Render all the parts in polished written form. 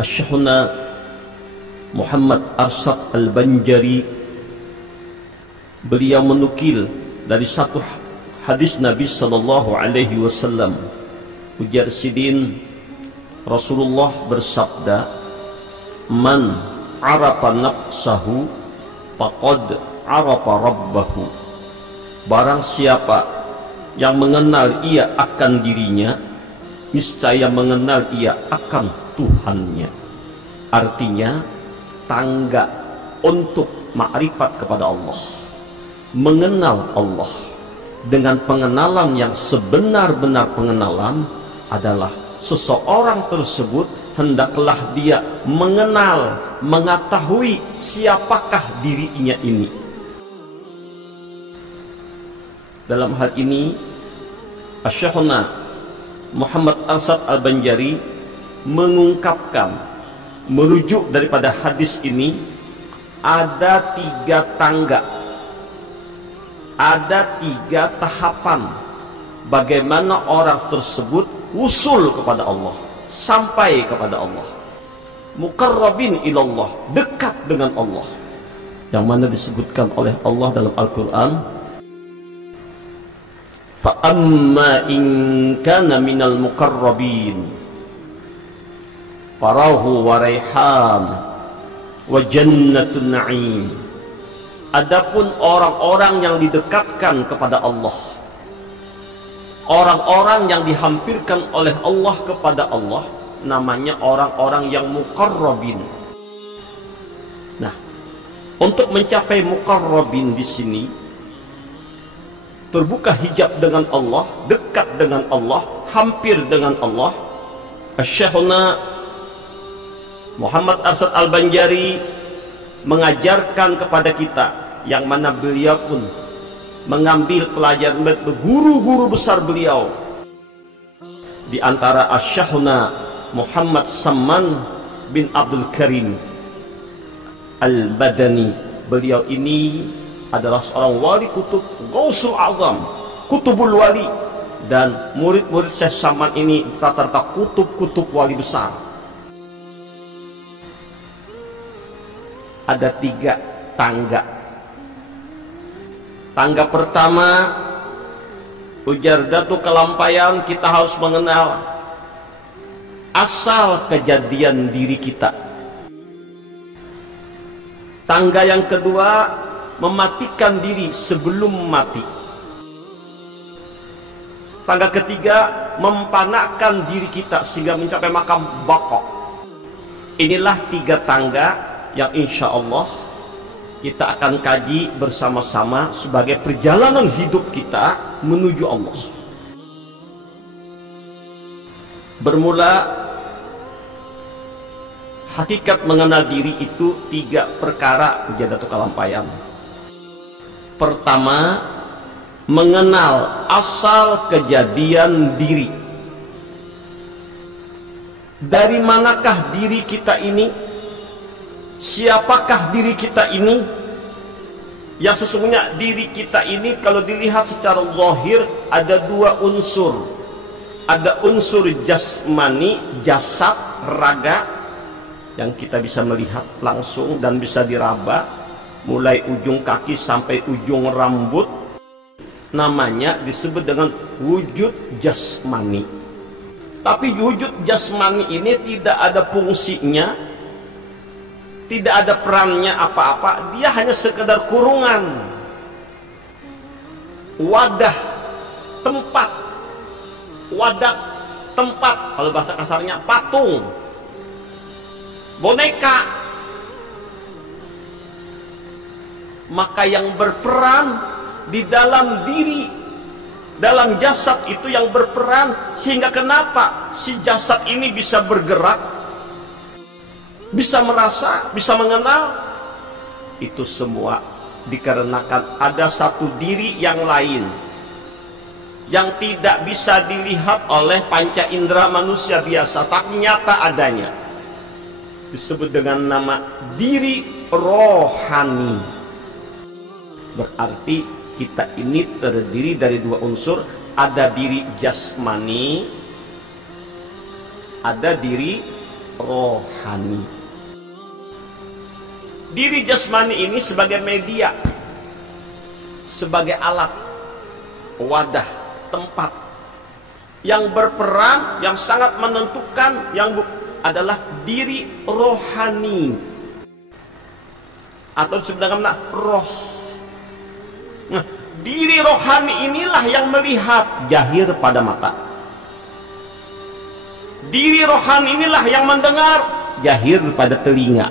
Asy-Syekhuna Muhammad Arsad Al-Banjari, beliau menukil dari satu hadis Nabi sallallahu alaihi wasallam. Ujar sidin, Rasulullah bersabda, "Man arafa nafsahu faqad arafa rabbahu." Barang siapa yang mengenal ia akan dirinya, niscaya mengenal ia akan Tuhannya. Artinya tangga untuk makrifat kepada Allah, mengenal Allah dengan pengenalan yang sebenar-benar pengenalan adalah seseorang tersebut hendaklah dia mengenal, mengetahui siapakah dirinya ini. Dalam hal ini Asy-Syekhuna Muhammad Arsad Al-Banjari mengungkapkan, merujuk daripada hadis ini, ada 3 tangga, ada 3 tahapan bagaimana orang tersebut usul kepada Allah, sampai kepada Allah, muqarrabin ilallah, dekat dengan Allah, yang mana disebutkan oleh Allah dalam Al-Quran, fa amma in kana minal muqarrabin farahu wa raihan wa jannatun na'im. Adapun orang-orang yang didekatkan kepada Allah, orang-orang yang dihampirkan oleh Allah kepada Allah, namanya orang-orang yang muqarrabin. Nah, untuk mencapai muqarrabin di sini, terbuka hijab dengan Allah, dekat dengan Allah, hampir dengan Allah. Asy-Syekhuna Muhammad Arsad Al-Banjari mengajarkan kepada kita, yang mana beliau pun mengambil pelajaran guru-guru besar beliau, di antara Asy-Syekhuna Muhammad Samman bin Abdul Karim Al-Badani. Beliau ini adalah seorang wali kutub, Ghausul Azam, kutubul wali, dan murid-murid Syekh Samman ini rata-rata kutub-kutub wali besar. Ada 3 tangga. Tangga pertama, ujar Datu Kelampaian, kita harus mengenal asal kejadian diri kita. Tangga yang kedua, mematikan diri sebelum mati. Tangga ketiga, mempanakkan diri kita sehingga mencapai makam baqa. Inilah 3 tangga yang insya Allah kita akan kaji bersama-sama sebagai perjalanan hidup kita menuju Allah. Bermula, hakikat mengenal diri itu 3 perkara, ujar Datuk Kelampaian. Pertama, mengenal asal kejadian diri. Dari manakah diri kita ini? Siapakah diri kita ini? Yang sesungguhnya diri kita ini kalau dilihat secara zahir ada 2 unsur. Ada unsur jasmani, jasad, raga, yang kita bisa melihat langsung dan bisa diraba, mulai ujung kaki sampai ujung rambut, namanya disebut dengan wujud jasmani. Tapi wujud jasmani ini tidak ada fungsinya, tidak ada perannya apa-apa, dia hanya sekedar kurungan, wadah, tempat, wadah, tempat, kalau bahasa kasarnya patung, boneka. Maka yang berperan di dalam diri, dalam jasad itu yang berperan, sehingga kenapa si jasad ini bisa bergerak, bisa merasa, bisa mengenal, itu semua dikarenakan ada satu diri yang lain yang tidak bisa dilihat oleh panca indera manusia biasa, tapi nyata adanya, disebut dengan nama diri rohani. Berarti kita ini terdiri dari 2 unsur, ada diri jasmani, ada diri rohani. Diri jasmani ini sebagai media, sebagai alat, wadah, tempat yang berperan, yang sangat menentukan, yang adalah diri rohani atau sebenarnya roh. Nah, diri rohani inilah yang melihat jahir pada mata. Diri rohani inilah yang mendengar jahir pada telinga.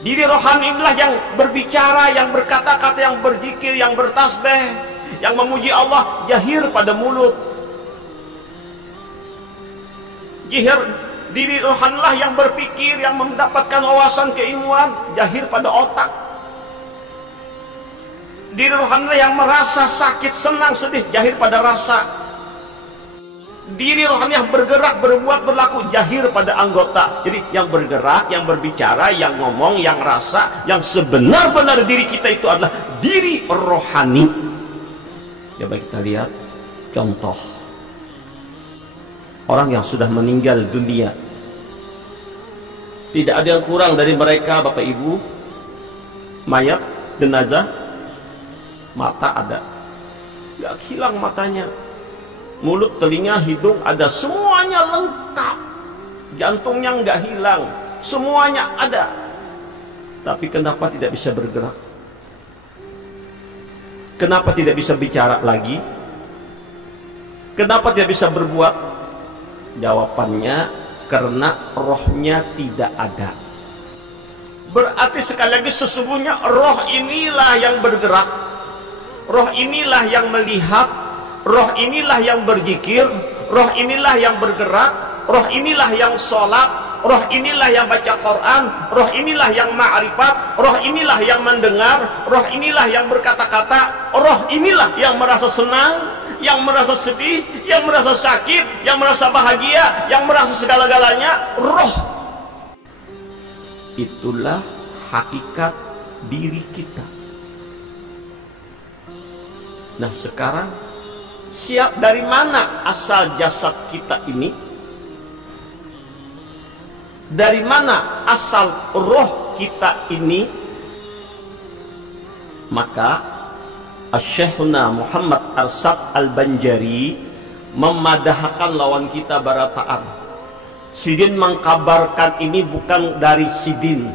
Diri rohani inilah yang berbicara, yang berkata-kata, yang berzikir, yang bertasbih, yang memuji Allah jahir pada mulut. Diri rohanilah yang berpikir, yang mendapatkan wawasan keilmuan jahir pada otak. Diri rohanilah yang merasa sakit, senang, sedih jahir pada rasa. Diri rohani yang bergerak, berbuat, berlaku jahir pada anggota. Jadi yang bergerak, yang berbicara, yang ngomong, yang rasa, yang sebenar-benar diri kita itu adalah diri rohani. Coba kita lihat contoh orang yang sudah meninggal dunia. Tidak ada yang kurang dari mereka, Bapak Ibu. Mayat, jenazah, mata ada, gak hilang matanya. Mulut, telinga, hidung ada, semuanya lengkap. Jantungnya nggak hilang, semuanya ada. Tapi kenapa tidak bisa bergerak? Kenapa tidak bisa bicara lagi? Kenapa tidak bisa berbuat? Jawabannya karena rohnya tidak ada. Berarti sekali lagi sesungguhnya roh inilah yang bergerak, roh inilah yang melihat, roh inilah yang berzikir, roh inilah yang bergerak, roh inilah yang sholat, roh inilah yang baca Quran, roh inilah yang ma'rifat, roh inilah yang mendengar, roh inilah yang berkata-kata, roh inilah yang merasa senang, yang merasa sedih, yang merasa sakit, yang merasa bahagia, yang merasa segala-galanya. Roh itulah hakikat diri kita. Nah sekarang dari mana asal jasad kita ini? Dari mana asal roh kita ini? Maka Asy-Syekhuna Muhammad Arsad Al-Banjari memadahkan lawan kita Barataan. Sidin mengkabarkan ini bukan dari Sidin,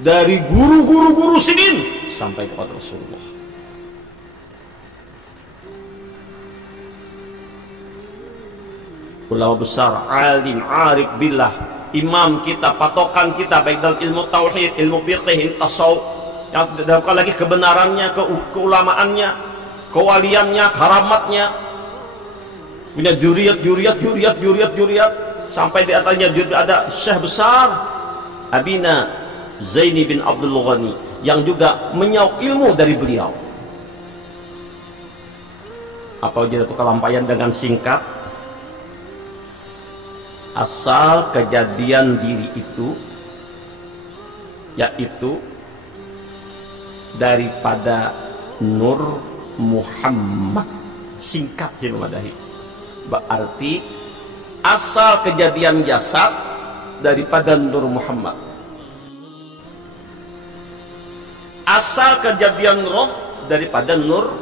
dari guru-guru Sidin sampai kepada Rasulullah. Ulama besar, alim, arif billah, imam kita, patokan kita baik dalam ilmu tauhid, ilmu fiqh, tasawuf, yang dalam lagi kebenarannya, keulamaannya, kewaliannya, karamatnya, punya juriat, sampai di atasnya ada syekh besar Abina Zaini bin Abdul Ghani yang juga menyaup ilmu dari beliau. Apa jadi kelampaian dengan singkat? Asal kejadian diri itu yaitu daripada Nur Muhammad. Singkat sih memadahi. Berarti asal kejadian jasad daripada Nur Muhammad. Asal kejadian roh daripada Nur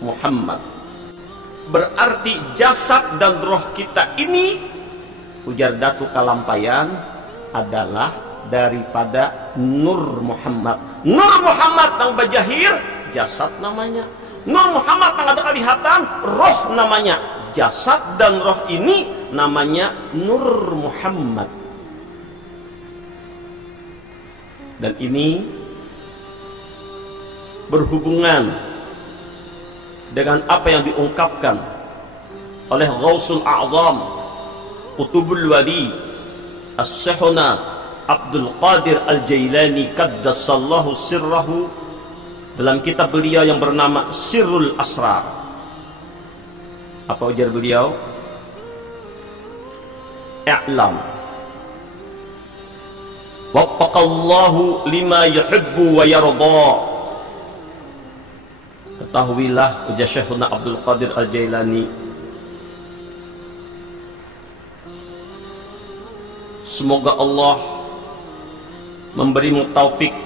Muhammad. Berarti jasad dan roh kita ini, ujar Datu Kalampayan, adalah daripada Nur Muhammad. Nur Muhammad yang bajahir, jasad namanya. Nur Muhammad yang ada kelihatan, roh namanya. Jasad dan roh ini namanya Nur Muhammad. Dan ini berhubungan dengan apa yang diungkapkan oleh Ghausul A'zam Qutubul Wali As-Syekhuna Abdul Qadir Al-Jailani Qaddasallahu sirrahu dalam kitab beliau yang bernama Sirrul Asrar. Apa ujar beliau? I'lam waffaqallahu lima yuhibbu wa yarda. Ketahuilah, ujar Syekhuna Abdul Qadir Al-Jailani, Semoga Allah memberimu taufik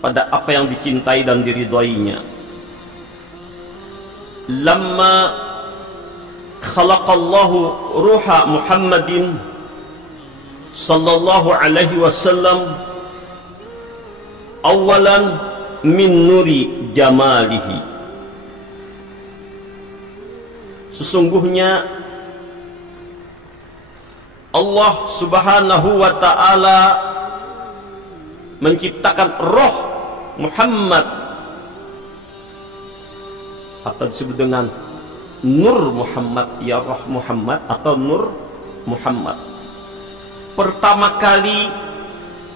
pada apa yang dicintai dan diridhoinya. Lamma khalaqallahu ruha Muhammadin sallallahu alaihi wasallam awalan min nuri jamalihi. Sesungguhnya Allah subhanahu wa ta'ala menciptakan roh Muhammad atau disebut dengan Nur Muhammad, ya roh Muhammad atau Nur Muhammad. Pertama kali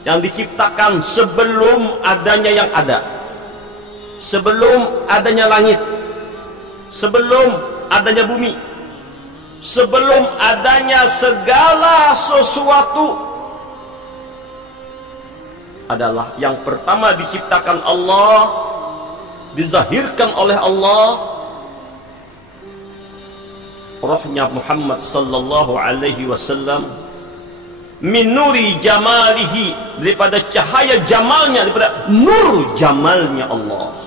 yang diciptakan sebelum adanya yang ada, sebelum adanya langit, sebelum adanya bumi, sebelum adanya segala sesuatu, adalah yang pertama diciptakan Allah, dizahirkan oleh Allah, rohnya Muhammad sallallahu alaihi wasallam, min nuri jamalihi, daripada cahaya jamalnya, daripada nur jamalnya Allah.